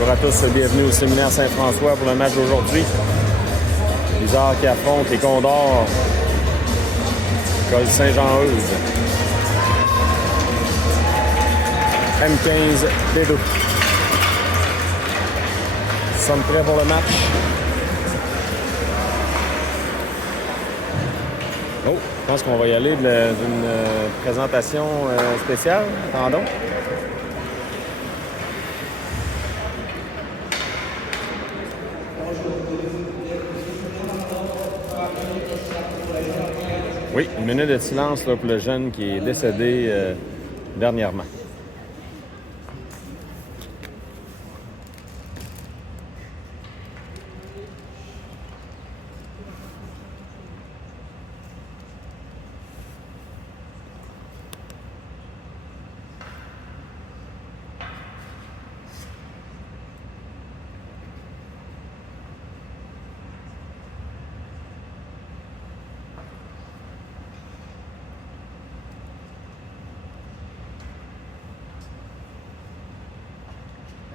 Bonjour à tous, bienvenue au séminaire Saint-François pour le match d'aujourd'hui. Blizzard qui affronte les Condors. Col Saint-Jean-Eudes. M15 D2. Nous sommes prêts pour le match. Oh, je pense qu'on va y aller d'une présentation spéciale. Attendons. Oui, une minute de silence là, pour le jeune qui est décédé dernièrement.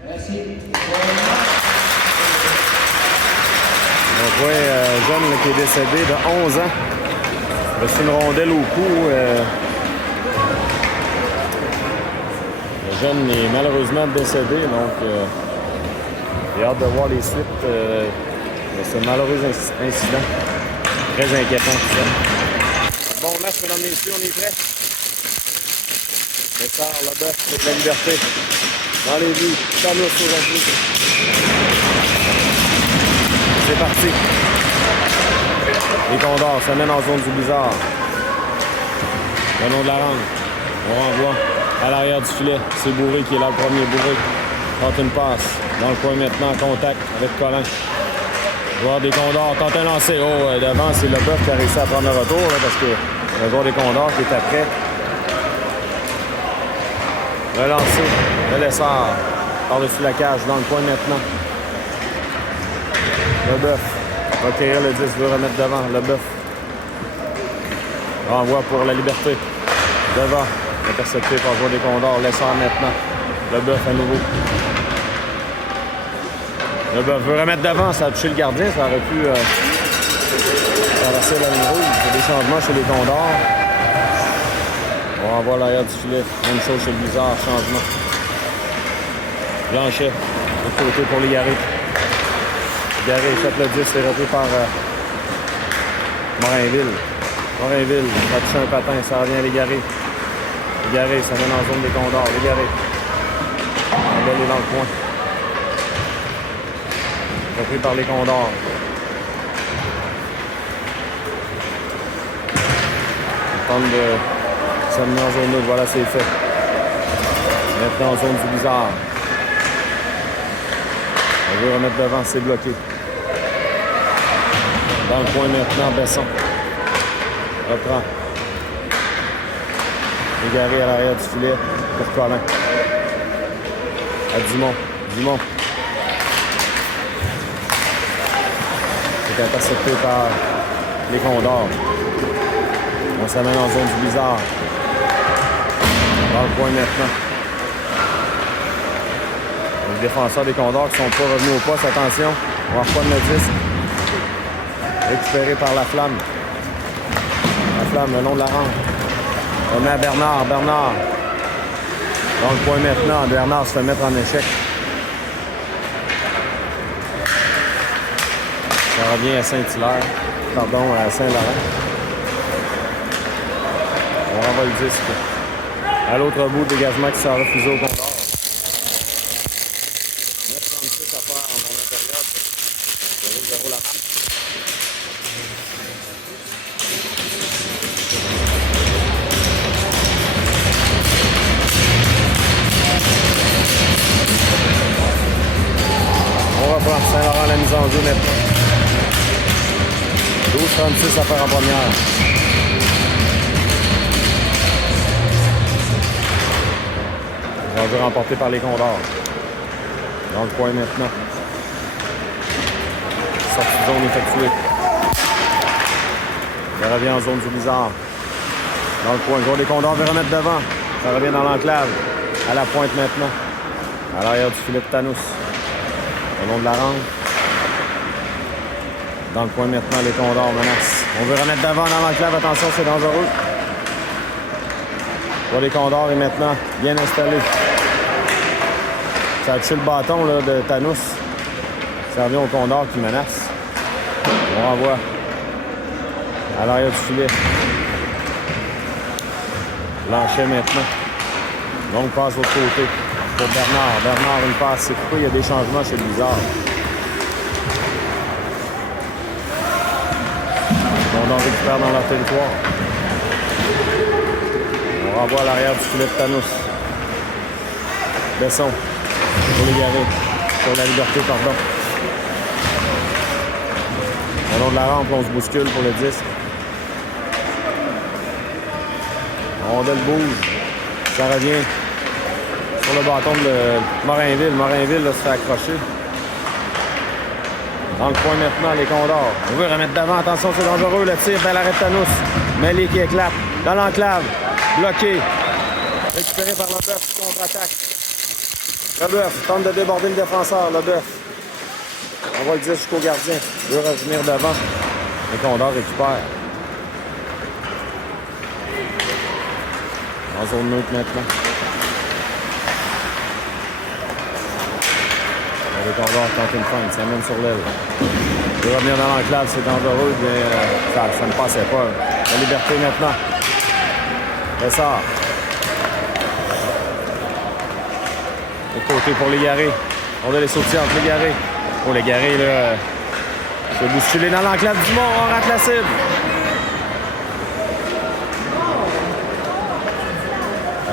Merci. Donc oui, jeune là, qui est décédé de 11 ans. Il a reçu une rondelle au cou. Le jeune est malheureusement décédé, donc j'ai hâte de voir les suites de ce malheureux incident. Très inquiétant tout ça. Bon match, mesdames et messieurs, on est prêts. Lessard, Leboeuf, c'est la liberté. Dans les vues, Thanos aujourd'hui. C'est parti. Les Condors se mènent en zone du Blizzard. Le nom de la ronde. On renvoie à l'arrière du filet. C'est Bourré qui est là, le premier Bourré. Tente une passe. Dans le coin maintenant, en contact avec Colin. Joueur des Condors tente un lancer. Oh, devant, c'est Leboeuf qui a réussi à prendre le retour là, parce que le joueur des Condors qui est après. Le lancer, le Lessard, par-dessus la cage, dans le coin maintenant. Leboeuf, recueillir le 10, veut remettre devant, Leboeuf. Renvoi pour la liberté. Devant, intercepté par le joueur des Condors, Lessard maintenant. Leboeuf à nouveau. Leboeuf veut remettre devant, ça a touché le gardien, ça aurait pu traverser la ligne rouge. Il y a des changements chez les Condors. On renvoie à l'arrière du filet. Même chose chez le Blizzard, changement. Blanchet, de côté pour les Garés. Garé fait le 10, c'est repris par Morinville. Morinville, ça touche un patin, ça revient à les Garés. Les Garés, ça mène en zone des Condors. Les Garés. La balle est dans le coin. Repris par les Condors. On tente de s'amener en zone 2, voilà, c'est fait. Maintenant en zone du Blizzard. On veut remettre devant, c'est bloqué. Dans le coin maintenant, Besson. Reprend. Égaré à l'arrière du filet pour Colin. À Dumont. Dumont. C'est intercepté par les Condors. On s'amène en zone du Blizzard. Dans le coin maintenant. Les défenseurs des Condors qui ne sont pas revenus au poste. Attention, on va reprendre le 10. Récupéré par la Flamme. La Flamme, le long de la rampe. On met à Bernard. Bernard. Dans le coin maintenant. Bernard se fait mettre en échec. Ça revient à Saint-Hilaire. Pardon, à Saint-Laurent. On renvoie le disque. À l'autre bout, dégagement qui sera refusé au Condor. 9,36 à faire en première période. 0-0 la marque. On reprend Saint-Laurent la mise en jeu maintenant. 12,36 à faire en première. Enjeu remporté par les Condors. Dans le coin maintenant. Sortie de zone effectuée. Ça revient en zone du Blizzard. Dans le coin. Le joueur des Condors veut remettre devant. Ça revient dans l'enclave. À la pointe maintenant. À l'arrière du filet de Thanos. Le long de la ronde. Dans le coin maintenant, les Condors menacent. On veut remettre d'avant dans l'enclave. Attention, c'est dangereux. Pour les Condors est maintenant bien installé. Ça a touché le bâton là, de Thanos. Ça revient aux Condors qui menacent. On renvoie à l'arrière du filet. Blanchet maintenant. Donc passe de l'autre côté pour Bernard. Bernard, une passe. C'est pourquoi il y a des changements chez le Blizzard. On récupère dans leur territoire. On renvoie à l'arrière du filet de Thanos. Besson. Pour les garer. Sur la liberté, pardon. Au long de la rampe, on se bouscule pour le disque. La rondelle bouge. Ça revient sur le bâton de Morinville. Morinville là, se fait accrocher. Dans le coin maintenant, les Condors. On veut remettre d'avant. Attention, c'est dangereux. Le tir vers l'arrêt de Thanos. Mêlé qui éclate. Dans l'enclave. Bloqué. Récupéré par Leboeuf qui contre-attaque. Leboeuf tente de déborder le défenseur. Leboeuf. On va le dire jusqu'au gardien. Il veut revenir devant. Les Condors récupèrent. En zone neutre maintenant. Les Condors tentent une feinte, ça mène sur l'aile. Il veut revenir dans l'enclave, c'est dangereux, mais ça ne passait pas. La liberté maintenant. Bessard. De côté pour les Garés. On a les sauter entre les Garés. Oh, les Garés, là, se bousculer dans l'enclave du Mont. On rate la cible.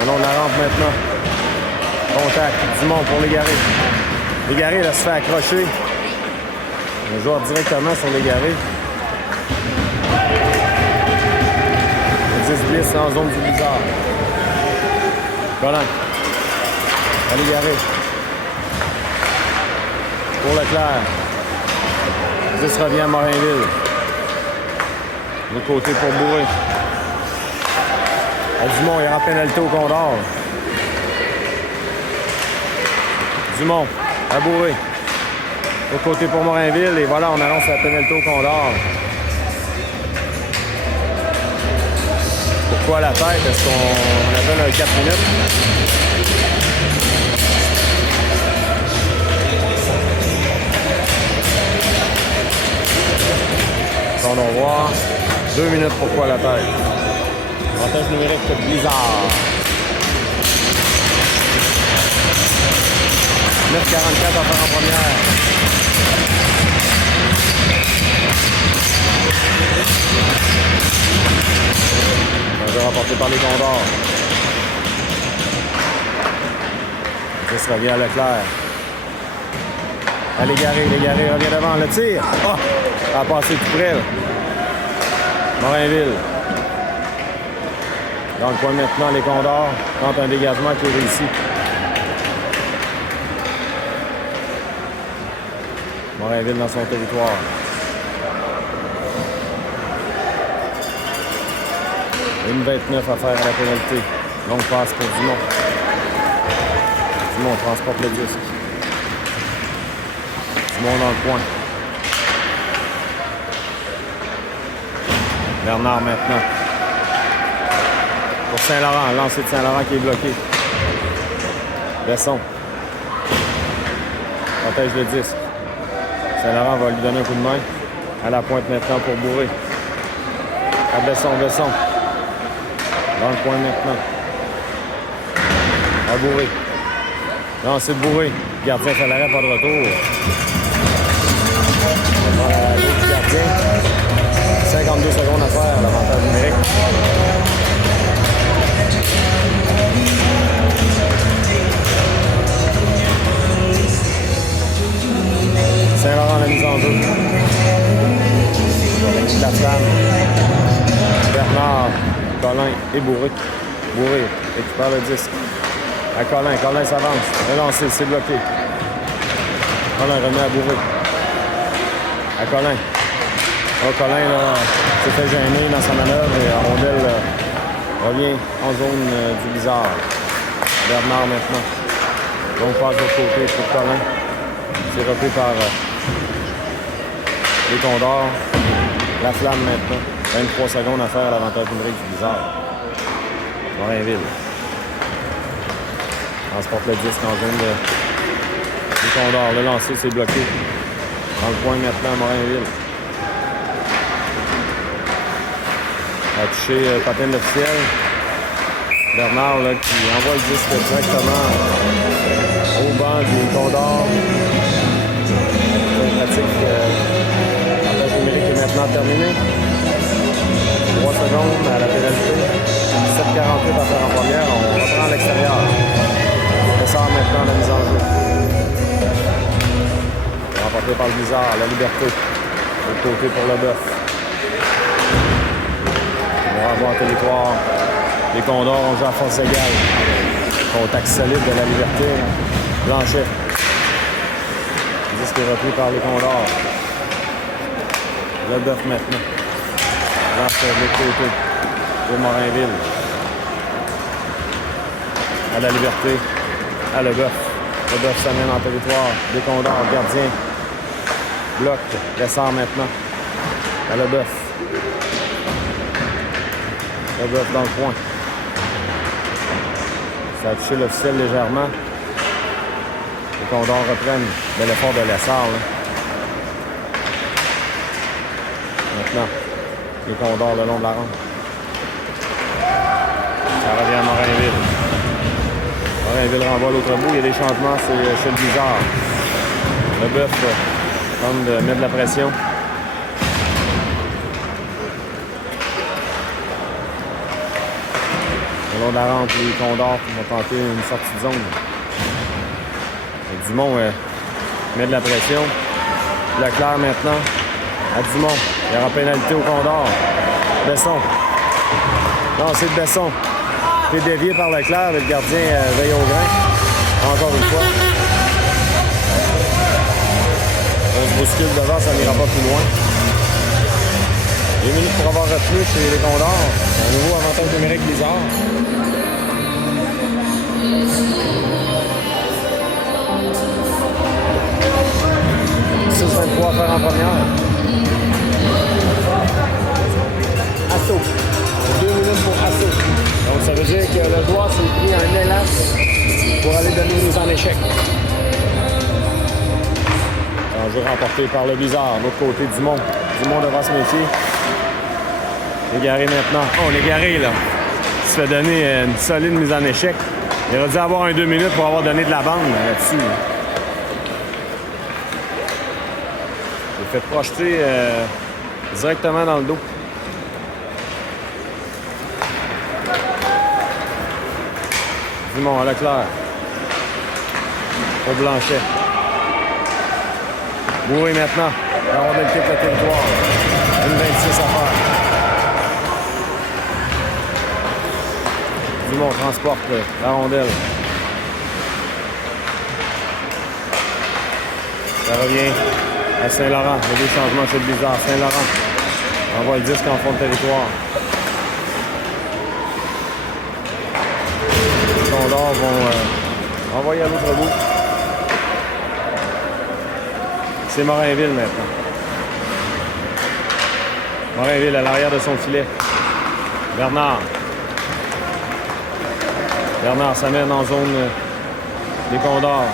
Allons de la rampe maintenant. Contact. Dumont pour les Garés. Les Garés, là, se fait accrocher. On joue directement sur les Garés. Le 10 glisse en zone du Blizzard. Colin. Allez, Garés. Pour Leclerc. 10 revient à Morinville. De l'autre côté pour Bourré. Dumont, il rend pénalité au Condor. Dumont. À Bourré. De l'autre côté pour Morinville. Et voilà, on annonce la pénalité au Condor. Pourquoi la tête? Est-ce qu'on appelle un 4 minutes? On va voir. 2 minutes, pourquoi la tête? Avantage numérique de Blizzard. 9,44 à faire en première. Un jeu remporté par les Condors. Ça revient à Leclerc. Allez, les Garés revient devant. Le tir. Oh! Ça a passé tout près. Là. Morinville. Dans le coin maintenant, les Condors tentent un dégagement qui est réussi. Morinville dans son territoire. Une 29 à faire à la pénalité. Longue passe pour Dumont. Dumont transporte le disque. Dumont dans le coin. Bernard maintenant. Pour Saint-Laurent, lancé de Saint-Laurent qui est bloqué. Besson. Protège le disque. Saint-Laurent va lui donner un coup de main. À la pointe maintenant pour Bourré. À Besson. Dans le coin maintenant. À Bourré. Lancé de Bourré. Le gardien fait l'arrêt, pas de retour. Voilà, le gardien. 52 secondes à faire, l'avantage numérique. Saint-Laurent la mise en jeu. La flamme. Bernard, Colin et Bourré. Bourré récupère le disque. À Colin. Colin s'avance. Relancé, c'est bloqué. Colin remet à Bourré. À Colin. Oh, Colin s'est fait gêner dans sa manœuvre et la rondelle revient en zone du Blizzard. Bernard maintenant. Donc passe de l'autre côté pour Colin. C'est repris par les Condors. La Flamme maintenant. 23 secondes à faire à l'avantage numérique du Blizzard. Morinville. Transporte le disque en zone des Condors. Le lancer, c'est bloqué. Dans le coin maintenant, Morinville. A touché patin de l'officiel. Bernard là, qui envoie le disque directement au banc du Condor. C'est pratique. L'avantage numérique est maintenant terminé. 3 secondes à la pénalité. 7,48 à faire en première. On reprend à l'extérieur. On sort maintenant la mise en jeu. Remporté par le Blizzard. La Liberté. De l'autre côté pour le Bœuf. On va avoir un territoire. Les Condors ont joué à force égale. Contact solide de la Liberté. Blanchet. Le disque est repris par les Condors. Le Bœuf maintenant. Blanchet de l'autre côté. Pour Morinville. À la Liberté. À le Bœuf. Le Bœuf s'amène en territoire. Des Condors. Gardien. Bloc. Descend maintenant. À le Bœuf. Le Bœuf dans le coin. Ça a touché l'officiel légèrement. Les Condors reprennent de l'effort de Lessard. Maintenant, les Condors le long de la ronde. Ça revient à Morinville. Morinville renvoie l'autre bout. Il y a des changements chez le Blizzard. Le Bœuf tente de mettre de la pression. Le long de la rampe, les Condors vont tenter une sortie de zone. Et Dumont met de la pression. Leclerc maintenant à Dumont. Il y aura pénalité au Condor. Besson. Non, c'est de Besson. Il est dévié par Leclerc. Le gardien veille au grain. Encore une fois. On se bouscule devant, ça n'ira pas plus loin. 2 minutes pour avoir retenu chez les Condors. Un nouveau avantage numérique Blizzard. .23 à faire en première. Assaut. 2 minutes pour assaut. Donc ça veut dire que le joueur s'est pris un élan pour aller donner une mise en échec. Un jeu remporté par le Blizzard. De l'autre côté, Dumont. Dumont devant ce métier. Légaré maintenant. Oh, Légaré, là. Il se fait donner une solide mise en échec. Il aurait dû avoir un 2 minutes pour avoir donné de la bande là-dessus. Il fait projeter directement dans le dos. Dumont à Leclerc. Pour Blanchet. Bourré maintenant. La rondelle quitte le territoire. 1,26 à faire. Dumont transporte la rondelle. Ça revient à Saint-Laurent. Il y a des changements chez le Blizzard. Saint-Laurent envoie le disque en fond de territoire. Les Condors vont envoyer à l'autre bout. C'est Morinville maintenant. Morinville à l'arrière de son filet. Bernard. Bernard s'amène en zone des Condors.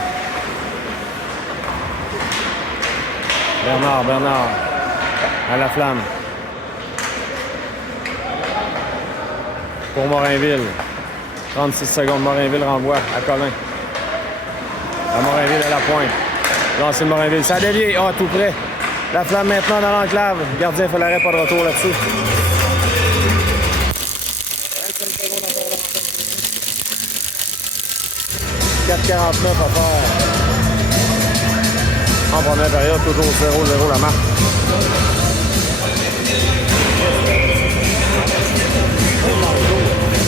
Bernard à la Flamme. Pour Morinville. 36 secondes. Morinville renvoie à Colin. À Morinville à la pointe. Lancer de Morinville. Ça a dévié. Ah, tout près. La Flamme maintenant dans l'enclave. Le gardien fait l'arrêt, pas de retour là-dessus. 4,49 à faire. En première période, toujours 0-0 la marque.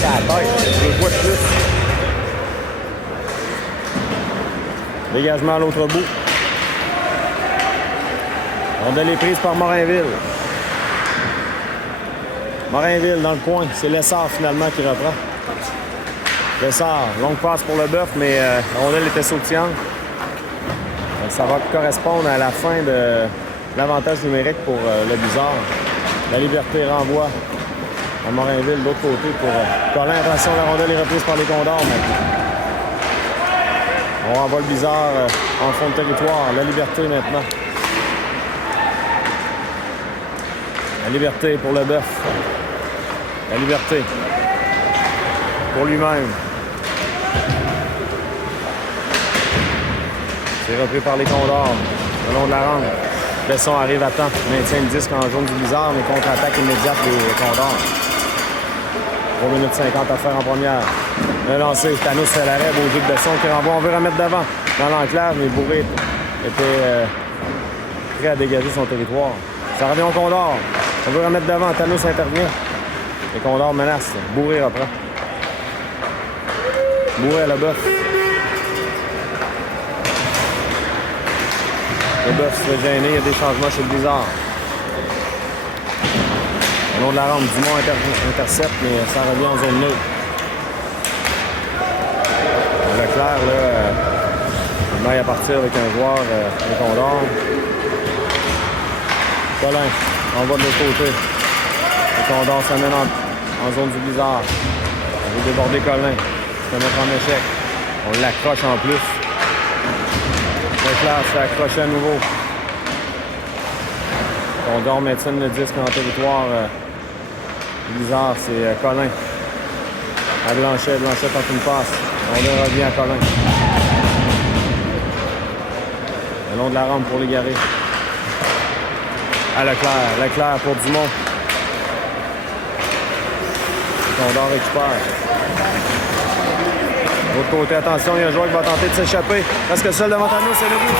Je le vois de plus. Dégagement à l'autre bout. Rondelle est prise par Morinville. Morinville dans le coin. C'est Lessard finalement qui reprend. Lessard, longue passe pour le Bœuf, mais la rondelle était sautillante. Ça va correspondre à la fin de l'avantage numérique pour le Blizzard. La Liberté renvoie à Morinville, de l'autre côté pour Colin. Attention, la rondelle est reprise par les Condors maintenant. On renvoie le Blizzard en fond de territoire. La Liberté maintenant. La Liberté pour le Bœuf. La Liberté pour lui-même. C'est repris par les Condors le long de la rampe. Besson arrive à temps. Maintient le disque en jaune du Blizzard, mais contre-attaque immédiate des Condors. 3 minutes 50 à faire en première. Le lancer, Thanos fait l'arrêt, beau jeu de Besson qui renvoie. On veut remettre devant dans l'enclave, mais Bourré était prêt à dégager son territoire. Ça revient au Condor. On veut remettre devant. Thanos intervient. Les Condors menacent. Bourré reprend. Bourré à le Bœuf. Le Bœuf se fait gêner. Il y a des changements chez le Blizzard. Au long de la rampe, Dumont intercepte, mais ça revient en zone neutre. Leclerc, là, il maille à partir avec un joueur des Condors. Colin, on va de l'autre côté. Les Condors s'amènent en zone du Blizzard. On veut déborder Colin. Se mettre en échec. On l'accroche en plus. Leclerc se fait accrocher à nouveau. Condor maintiennent le disque en territoire. Blizzard, c'est Colin. À Blanchet. Blanchet tente une passe. On revient à Colin. Le long de la rampe pour les Garés. À Leclerc. Leclerc pour Dumont. Condor récupère. De l'autre côté, attention, il y a un joueur qui va tenter de s'échapper. Parce que seul devant nous, c'est le but.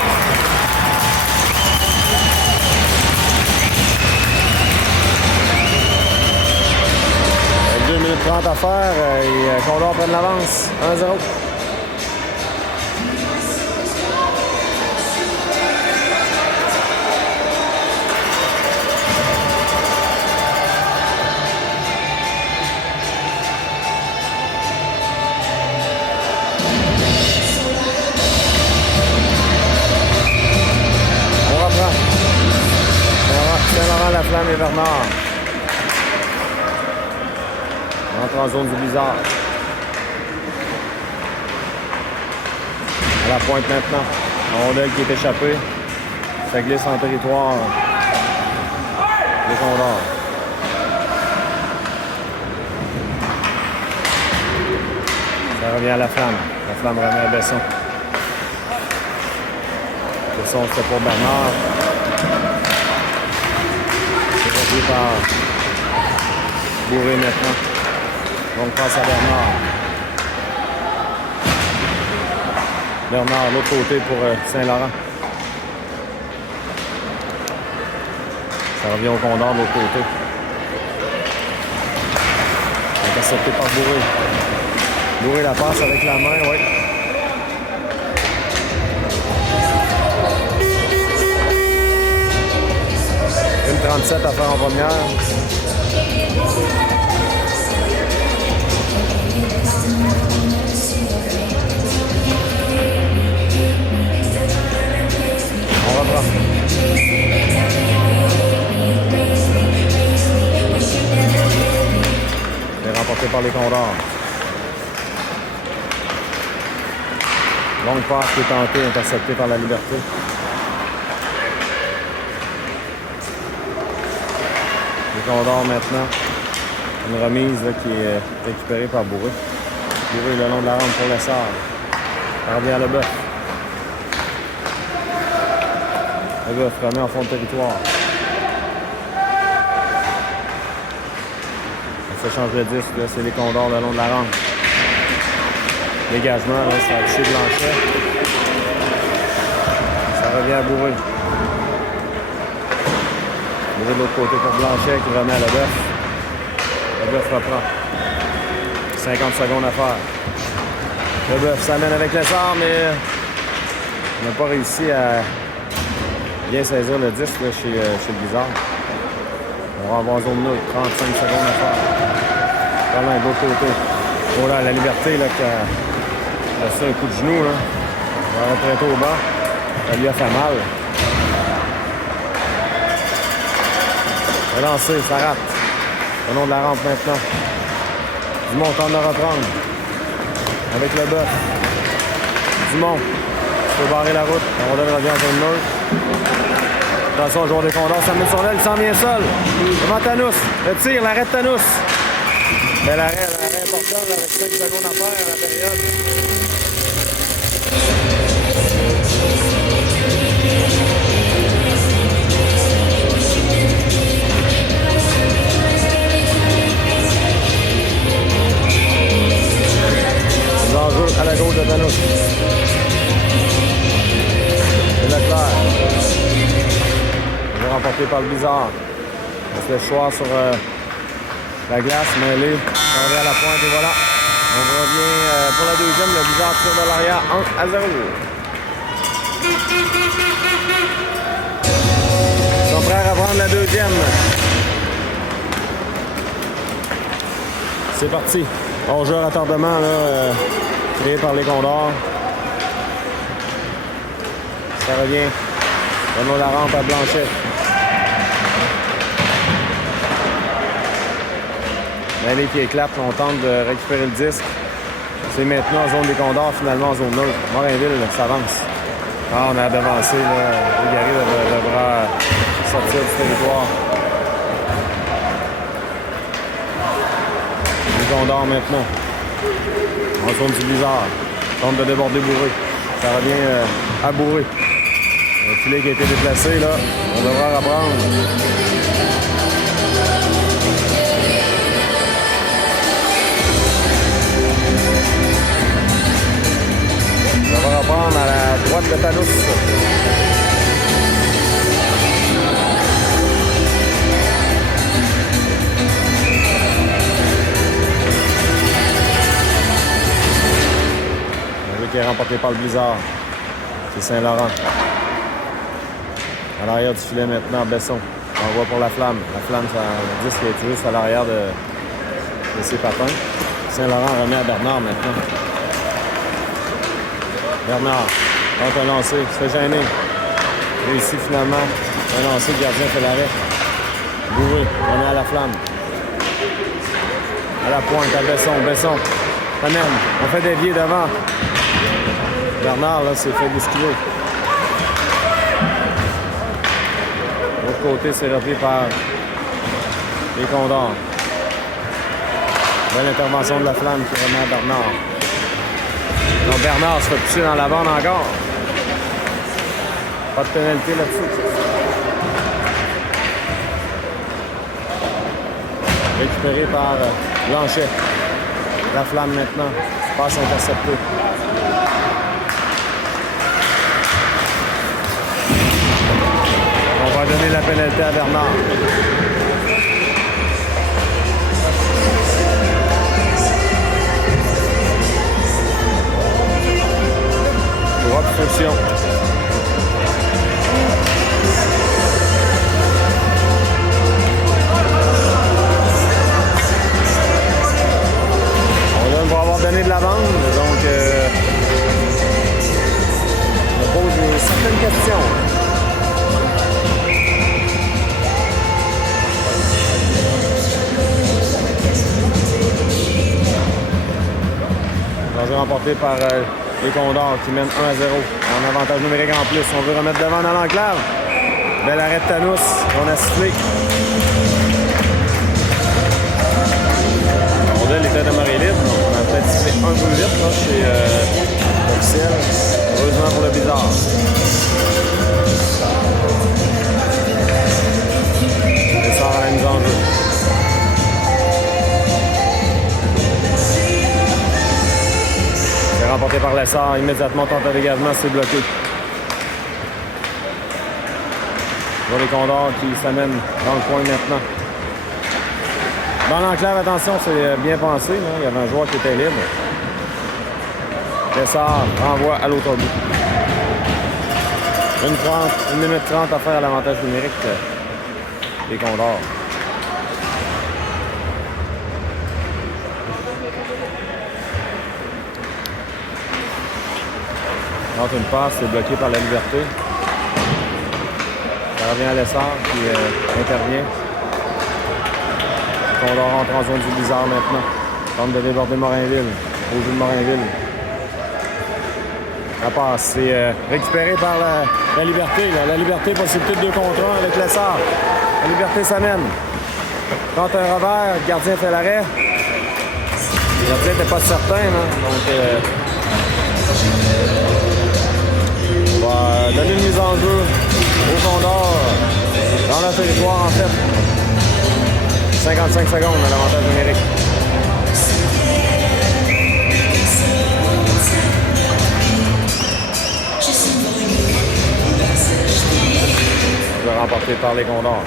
2 minutes 30 à faire et Condor prenne l'avance. 1-0. On reprend. Saint-Laurent-Laflamme et Bernard. Entre en zone du Blizzard. À la pointe maintenant. La rondelle qui est échappée. Ça glisse en territoire. Les Condors. Ça revient à la Flamme. La Flamme remet à Besson. Besson, c'est pour Bernard. C'est repris par Bourré maintenant. Donc passe à Bernard. Bernard, l'autre côté pour Saint-Laurent. Ça revient au Condor de l'autre côté. Intercepté par Bourré. Bourré la passe avec la main, oui. Une 37 à faire en première. On reprend. C'est remporté par les Condors. Longue passe qui est tentée, interceptée par la Liberté. Les Condors maintenant. Une remise là, qui est récupérée par Bourré. Bourré le long de la rampe pour Lessard. Ça revient à le Bœuf. Le Bœuf remet en fond de territoire. On se change le disque, c'est les Condors le long de la rampe. Dégagement, là, c'est affiché Blanchet. Ça revient à Bourré. Bourré de l'autre côté pour Blanchet qui remet à le Bœuf. Le Bœuf reprend. 50 secondes à faire. Le Bœuf s'amène avec Lessard, mais on n'a pas réussi à bien saisir le disque là, chez le Blizzard. On va avoir zone neutre, 35 secondes à faire. Colin de l'autre côté. Oh là, la Liberté là, qui a fait un coup de genou. Là. On va retraiter au banc. Ça lui a fait mal. Relancé, ça rate. Au nom de la rampe maintenant. Dumont tente de reprendre. Avec le bœuf. Dumont. Il peut barrer la route. La rondelle revient en zone neutre. Attention, le joueur des Condors s'amène sur l'aile. Il s'en vient seul. Devant Thanos. Le tir, l'arrêt de Thanos. Bel arrêt important avec 5 secondes à faire à la période. L'enjeu à la gauche de Thanos. Et Leclerc. Il est remporté par le Blizzard. On se laisse choix sur la glace, mêlée. On revient à la pointe et voilà. On revient pour la deuxième. Le Blizzard tire de l'arrière 1-0. Ils sont prêts à reprendre la deuxième. C'est parti. Hors-jeu à retardement là, créé par les Condors. Ça revient. Renaud la rampe à Blanchet. Mêlée qui éclate, on tente de récupérer le disque. C'est maintenant en zone des Condors, finalement en zone neutre. Morinville s'avance. Ah, on a devancé, Gary devra sortir du territoire. Les Condors maintenant. En zone du Blizzard. Tente de déborder Bourré. Ça revient à Bourré. Le filet qui a été déplacé, là. On devra reprendre. On va reprendre à la droite de Thanos. Qui est remporté par le Blizzard. C'est Saint-Laurent. À l'arrière du filet maintenant, Besson. On voit pour la flamme. La flamme, le disque est juste à l'arrière de ses patins. Saint-Laurent remet à Bernard maintenant. Bernard tente un lancer, se fait gêner. Réussit finalement. Un lancer, le gardien fait l'arrêt. Bourré, on est à la flamme. À la pointe, à Besson. Besson amène. On fait dévier devant. Bernard, là, s'est fait bousculer. De l'autre côté, c'est repris par les Condors. Belle intervention de la flamme qui remet à Bernard. Donc Bernard se fait pousser dans la bande encore. Pas de pénalité là-dessus. Récupéré par Blanchet. La flamme maintenant. Passe interceptée. On va donner la pénalité à Bernard. Pour obstruction. On donne pour avoir donné de la bande, donc on pose certaines questions. Remporté par les Condors qui mènent 1-0 en avantage numérique en plus. On veut remettre devant dans l'enclave. Bel arrêt de Thanos qu'on a sifflé. La rondelle était demeurée libre. On a peut-être sifflé un peu vite là, chez l'officiel. Heureusement pour le Blizzard. Et ça à la mise en jeu. Remporté par l'essor, immédiatement tente un dégagement, c'est bloqué. Pour les Condors qui s'amènent dans le coin maintenant. Dans l'enclave, attention, c'est bien pensé. Hein? Il y avait un joueur qui était libre. L'essor renvoie à l'autre bout. 1 minute 30 à faire à l'avantage numérique des Condors. Tente une passe, c'est bloqué par la Liberté. Ça revient à Lessard qui intervient. Condor rentre en zone du Blizzard maintenant. Tente de déborder Morinville. Au jeu de Morinville. La passe, c'est récupéré par la Liberté. Là. La Liberté, possibilité de 2 contre 1 avec Lessard. La Liberté s'amène. Tente un revers, le gardien fait l'arrêt. Le gardien n'était pas certain. Hein? Donc, on va donner une mise en jeu au Condor dans le territoire, en fait. 55 secondes à l'avantage numérique. Remporté par les Condors.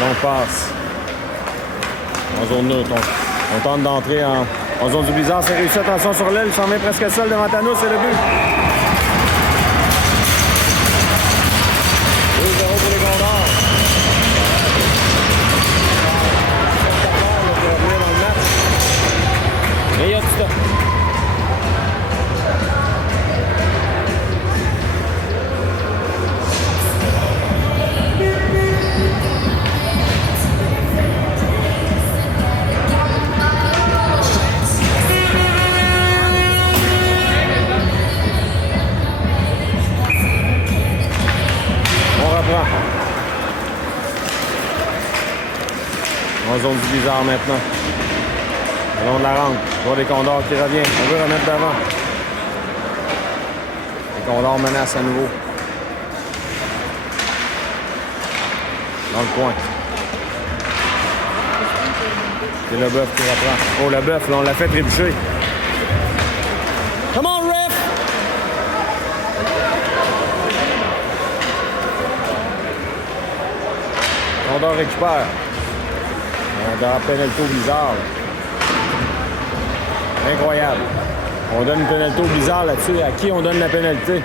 Longue passe. En zone neutre. On tente d'entrer en zone du Blizzard. C'est réussi. Attention sur l'aile. Il s'en met presque seul devant Thanos. C'est le but. 2-0 pour les Condors. Et il y a tout ça. En zone du Blizzard maintenant. Le long de la rampe. Voir les Condors qui revient. On veut remettre devant. Les Condors menacent à nouveau. Dans le coin. C'est Leboeuf qui reprend. Oh, Leboeuf, là, on l'a fait trébucher. Come on, ref! Condor récupère. On donne une pénalité au Blizzard. Incroyable. On donne une pénalité au Blizzard là-dessus. À qui on donne la pénalité?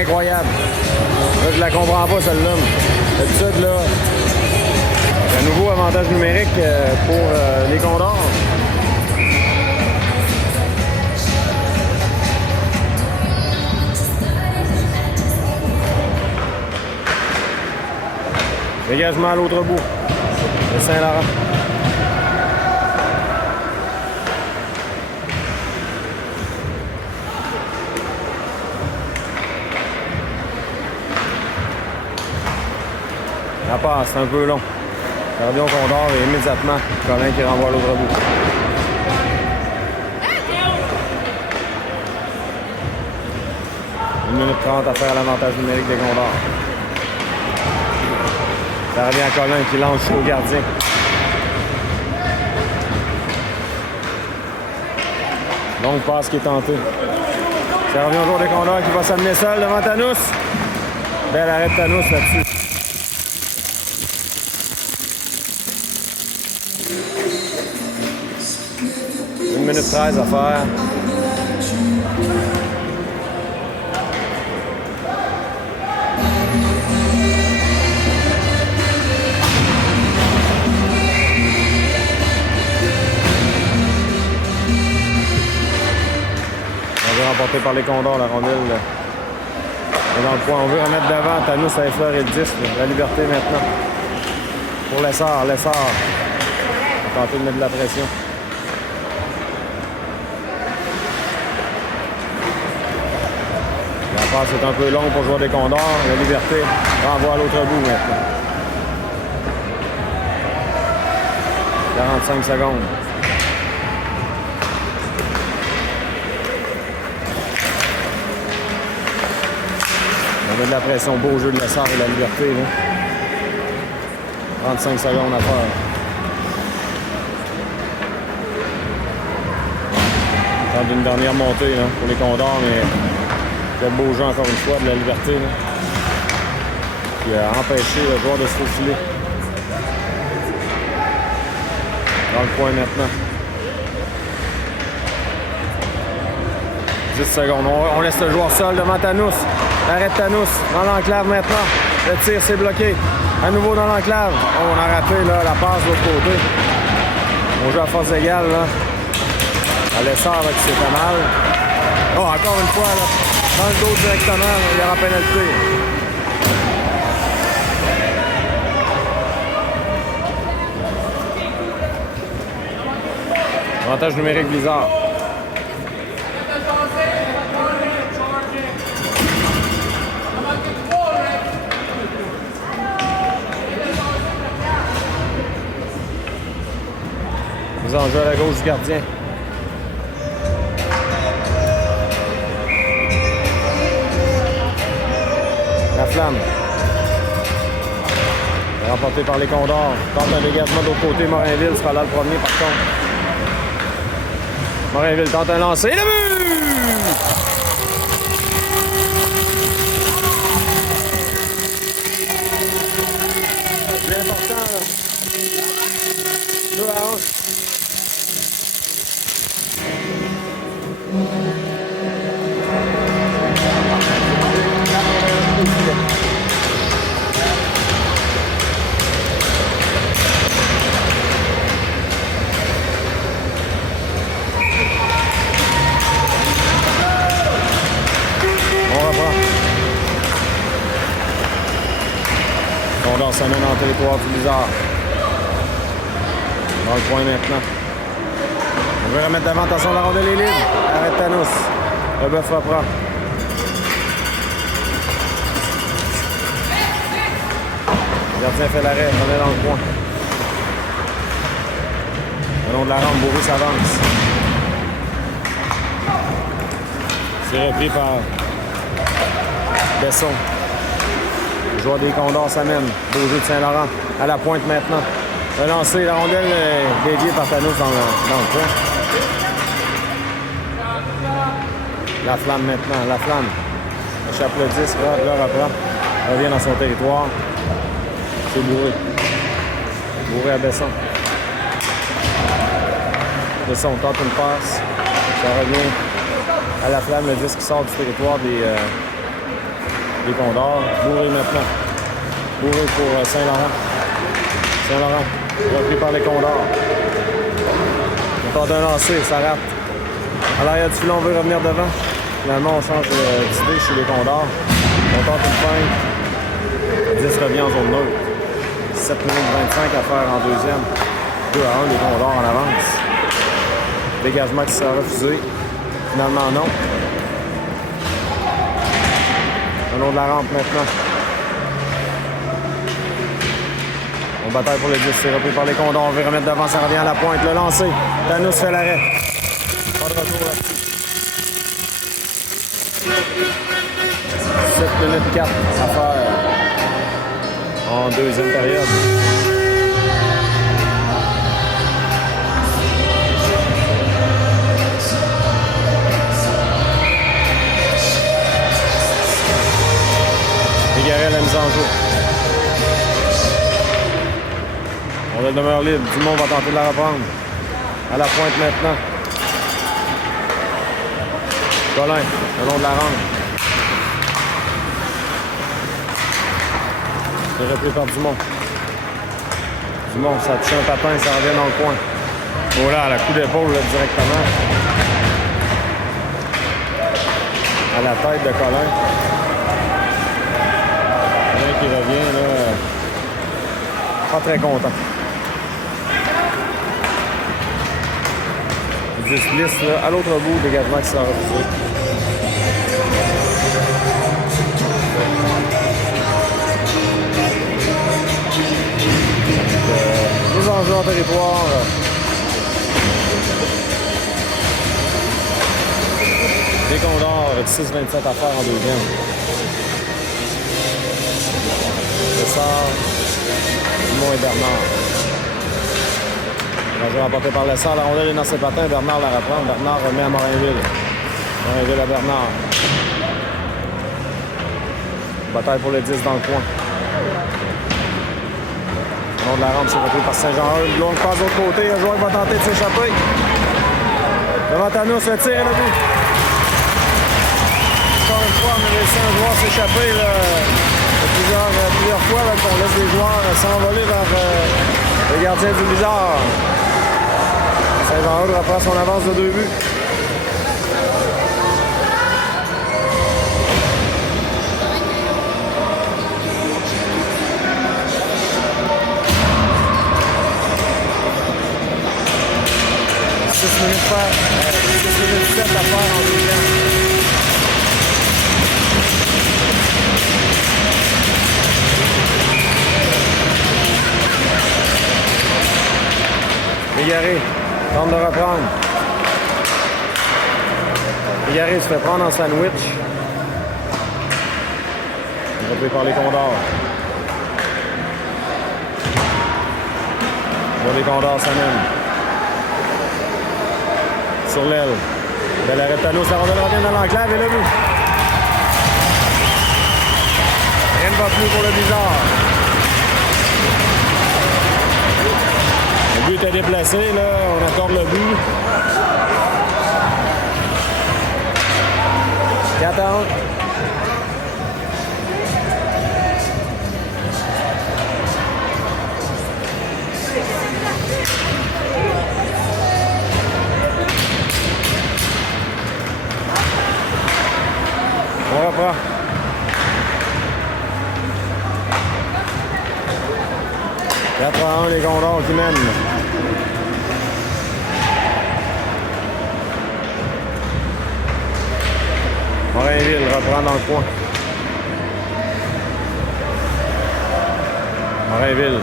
Incroyable. Là, je la comprends pas, celle-là. D'habitude, là, un nouveau avantage numérique pour les Condors. Dégagement à l'autre bout de Saint-Laurent. La passe, c'est un peu long. Ça revient au Condor et immédiatement, Colin qui renvoie à l'autre bout. Une minute 30 à faire l'avantage numérique des Condors. Ça revient à Colin qui lance jusqu'au gardien. Longue passe qui est tentée. Ça revient au joueur des Condors qui va s'amener seul devant Thanos. Bel arrêt de Thanos là-dessus. Une minute 13 à faire. Remporté par les Condors, la rondelle est dans le coin. On veut remettre devant. Thanos à effleur et le 10. La Liberté maintenant. Pour Lessard. Lessard. On va tenter de mettre de la pression. La passe est un peu longue pour le joueur des Condors. La Liberté renvoie à l'autre bout maintenant. 45 secondes. On met de la pression, beau jeu de Lessard et la Liberté. Là. 35 secondes à faire. On tente une dernière montée là, pour les Condors, mais quel beau jeu encore une fois de la Liberté. Là, qui a empêché le joueur de se faufiler. Dans le coin maintenant. 10 secondes. On laisse le joueur seul devant Thanos. Arrête Thanos dans l'enclave maintenant. Le tir, c'est bloqué. À nouveau dans l'enclave. Oh, on a raté là, la passe de l'autre côté. On joue à force égale. Là. À l'essor qui s'est fait mal. Oh, encore une fois, là, dans le dos directement, il y aura pénalité. Avantage numérique Blizzard. Mise en jeu à la gauche du gardien. La flamme. Remporté par les Condors. Tente un dégagement de l'autre côté. Morinville sera là le premier par contre. Morinville tente un lancer. Et le but! C'est important là. 2-1. Condor s'amène en territoire du Blizzard. Dans le point maintenant. On veut remettre devant, attention, la rondelle est libre. Arrête Thanos. Le bœuf reprend. Le gardien fait l'arrêt, on est dans le coin. Le long de la rampe, Bourré s'avance. C'est repris par Besson. Le joueur des Condors s'amène. Beau jeu de Saint-Laurent. À la pointe maintenant. Le lancer, la rondelle est déviée par Thanos dans le coin. La flamme maintenant. La flamme. Échappe le 10. Là, reprend. Revient dans son territoire. C'est Bourré. Bourré à Besson. Besson tente une passe. Ça revient à la flamme. Le 10 qui sort du territoire des Condors. Bourré maintenant. Bourré pour Saint-Laurent. Saint-Laurent, repris par les Condors. On tente un lancer, ça rate. À l'arrière du filon, on veut revenir devant. Finalement, on change d'idée chez les Condors. On tente une feinte. 10 revient en zone neutre. 7 minutes 25 à faire en deuxième. 2-1, les Condors en avance. Dégagement qui sera refusé. Finalement, non. Le long de la rampe maintenant. On bataille pour le 10, c'est repris par les Condors. On veut remettre devant, ça revient à la pointe. Le lancer. Thanos fait l'arrêt. Pas de retour là-dessus. 7 minutes 4 à faire en deuxième période. Égaré la mise en jeu. On demeure libre. Dumont va tenter de la reprendre. À la pointe maintenant. Colin, le long de la rampe. C'est repris par Dumont. Dumont, ça touche un patin, ça revient dans le coin. Oh là, la coup d'épaule là, directement. À la tête de Colin. Colin qui revient là. Pas très content. 10 listes là, à l'autre bout, dégagement qui sera refusé. Mise en jeu en territoire. Les Condors avec 6,27 à faire en deuxième. Le sort. Dumont et Bernard. Le jeu remporté par le sort. La rondelle est dans ses patins. Bernard la reprend. Bernard remet à Morinville. Morinville à Bernard. Bataille pour le 10 dans le coin. Le long de la rampe, c'est repris par Saint-Jean. Une longue passe de l'autre côté. Un joueur va tenter de s'échapper. Devant Thanos, le tir et le but. Encore une fois, on a laissé un joueur s'échapper. Le plusieurs fois qu'on laisse les joueurs s'envoler vers le gardien du Blizzard. Saint-Jean-Eudes reprend son avance de 2 buts. Minutes 7 à faire en deuxième. Légaré tente de reprendre. Légaré se fait prendre en sandwich. Repris par les Condors. Les Condors s'amènent. Sur l'aile. Bel arrêt de Tano, ça revient dans l'enclave et le but. Rien ne va plus pour le Blizzard. Le but est déplacé, là, on accorde le but. 4 à 1. On reprend. Quatre à 1, les Condors qui mènent. Morinville reprend dans le coin. Morinville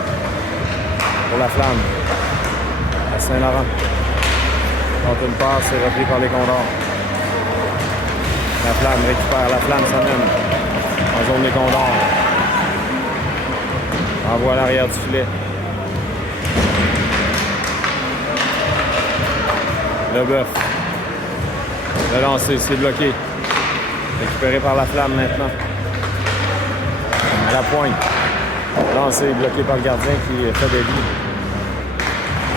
pour la Flamme. À Saint-Laurent. Quand une passe, c'est repris par les Condors. La Flamme récupère, la Flamme s'amène en zone des Condors. Envoie à l'arrière du filet. Leboeuf. Le lancer, c'est bloqué. Récupéré par la Flamme maintenant. À la pointe. Lancé, bloqué par le gardien qui fait des vies.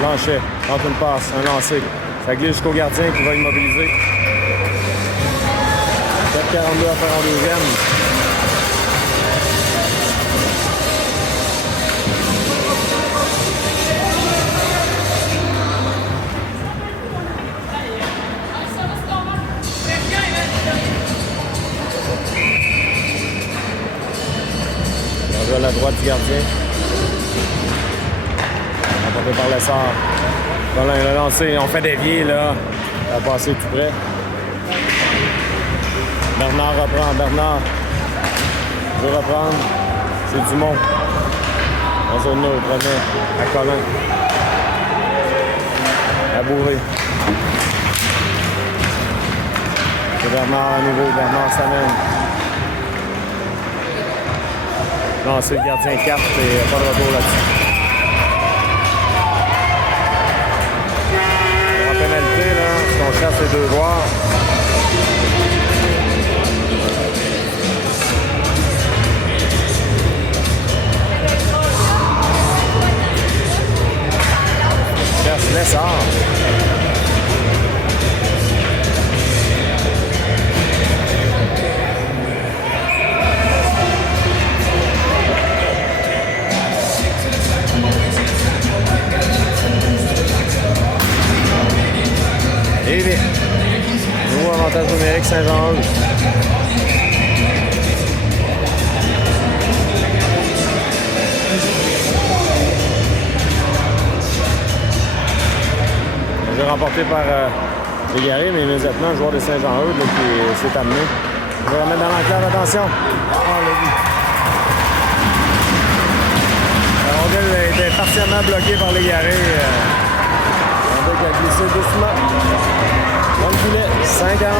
Blanchet, tente une passe, un lancer. Ça glisse jusqu'au gardien qui va immobiliser. 4,42 à faire en deuxième. On joue à la droite du gardien. Emporté par l'essor. Colin l'a lancé, on fait dévier là. Il a passé tout près. Bernard reprend. Bernard veut reprendre. C'est Dumont. En zone là, au premier. À Colin. À Bourré. C'est Bernard à nouveau. Bernard s'amène. Lancé le gardien 4 et pas de retour là-dessus. En pénalité, là, si on cherche les devoirs. Cherche l'essor. Et bien, nouveau avantage numérique Saint-Jean-Eudes. Le jeu remporté par Légaré, mais immédiatement, le joueur de Saint-Jean-Eudes qui s'est amené. On va remettre dans l'enclave, attention. Ah, le but. La rondelle était partiellement bloquée par Légaré. On voit qu'il a glissé doucement. Dans le filet, 5 à 1.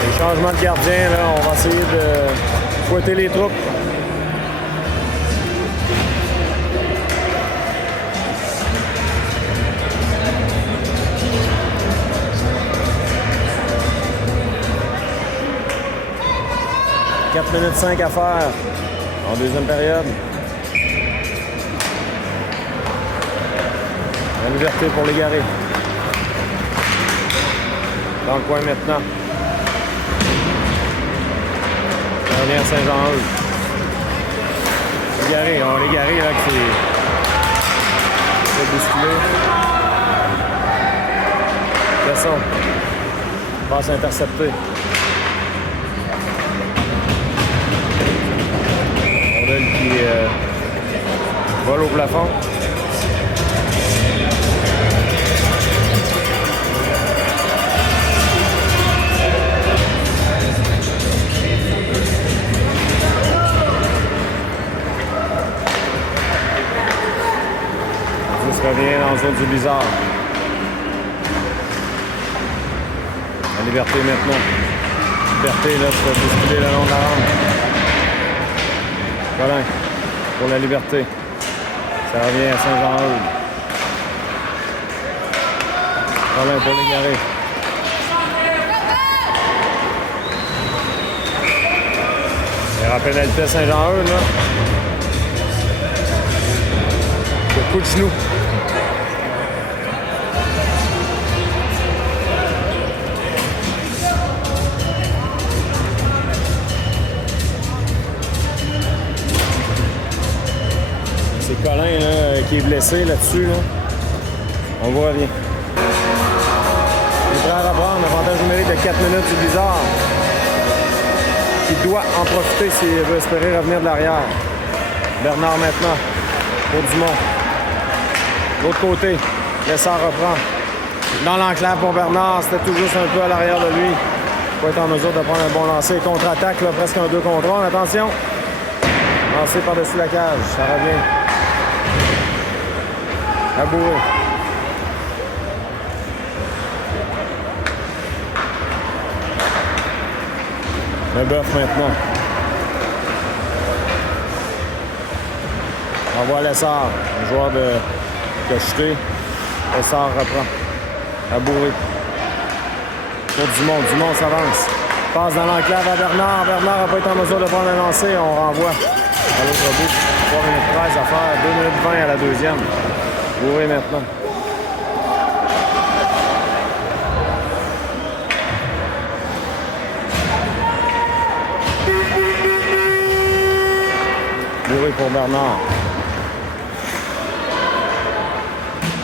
Les changements de gardien, là, on va essayer de fouetter les troupes. « 4 minutes 5 à faire en deuxième période. La liberté pour Légaré. Dans le coin maintenant. revient à Saint-Jean-Eudes. Légaré, on va Légaré là qui s'est bousculé. Besson. Passe interceptée. Rondelle qui vole au plafond. Revient dans la zone du bizarre. La liberté maintenant. Liberté là, se fait bousculer le long de la rampe. Colin pour la liberté. Ça revient à Saint-Jean-Eudes. Colin pour Légaré. Il y aura pénalité à Saint-Jean-Eudes là. Le coup de genou. C'est Colin là, qui est blessé là-dessus. Là. On voit bien. Il est prêt à reprendre. Avantage numérique de 4 minutes du bizarre. Il doit en profiter s'il veut espérer revenir de l'arrière. Bernard maintenant. Pour Dumont. De l'autre côté. Lessard reprend. Dans l'enclave pour Bernard. C'était tout juste un peu à l'arrière de lui. Il faut être en mesure de prendre un bon lancer. Contre-attaque, là, presque un 2 contre 1. Attention. Lancé par-dessus la cage. Ça revient. Labouré. Leboeuf maintenant. Envoie Lessard, un joueur qui a chuté. Lessard reprend. Labouré. Pour Dumont. Dumont s'avance. Passe dans l'enclave à Bernard. Bernard n'a pas été en mesure de prendre un lancer. On renvoie à l'autre bout. 3 minutes 13 à faire. 2 minutes 20 à la deuxième. Bourré maintenant. Bourré pour Bernard.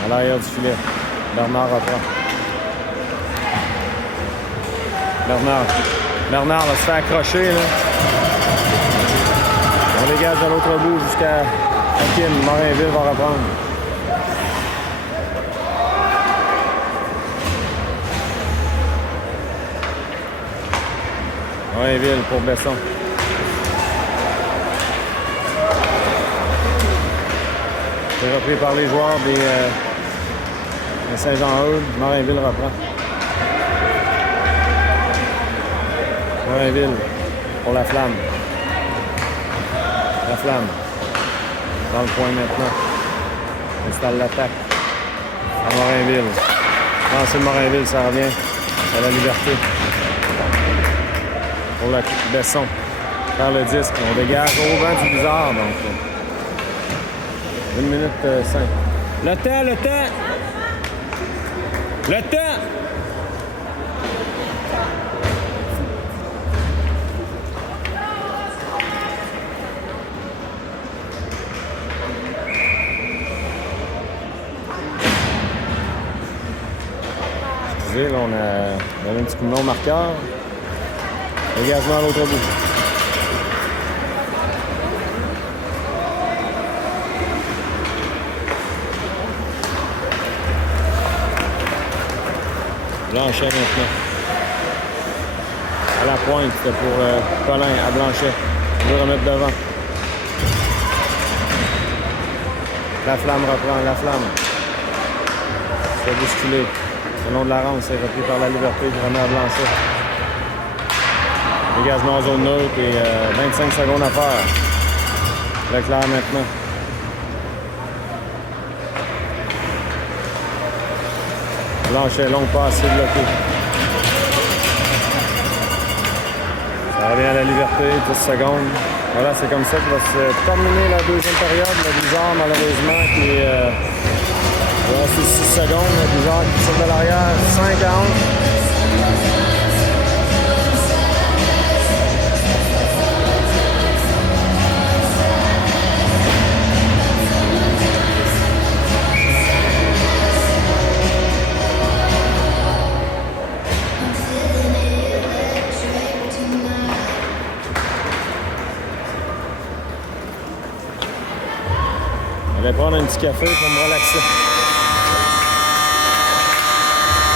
À l'arrière du filet. Bernard reprend. Bernard va se faire accrocher. Là. On dégage de l'autre bout jusqu'à Hakim. Morinville va reprendre. Morinville pour Besson. C'est repris par les joueurs de Saint-Jean-Eudes. Morinville reprend. Morinville pour la Flamme. La Flamme. Dans le coin maintenant. Installe l'attaque. À Morinville. Lancer de Morinville, ça revient à la liberté. Pour la Besson. Faire le disque. On dégage au vent du bizarre. Donc, 1 minute 5. Le temps, le temps! Le temps! Excusez, là, on a un petit coup de non marqueur. Dégagement à l'autre bout. Blanchet maintenant. À la pointe, c'était pour Colin à Blanchet. Il veut remettre devant. La Flamme reprend, la Flamme. Se fait bousculer. Le long de la rampe, c'est repris par la liberté qui remet à Blanchet. Dégagement en zone neutre et 25 secondes à faire. Leclerc maintenant. Blanchet, longue passe, c'est bloqué. Ça revient à la liberté, 10 secondes. Voilà, c'est comme ça que va se terminer la deuxième période. Le Bizarre, malheureusement, qui reste 6 secondes. Le Bizarre qui sort de l'arrière, 5 à 11. Je vais prendre un petit café pour me relaxer.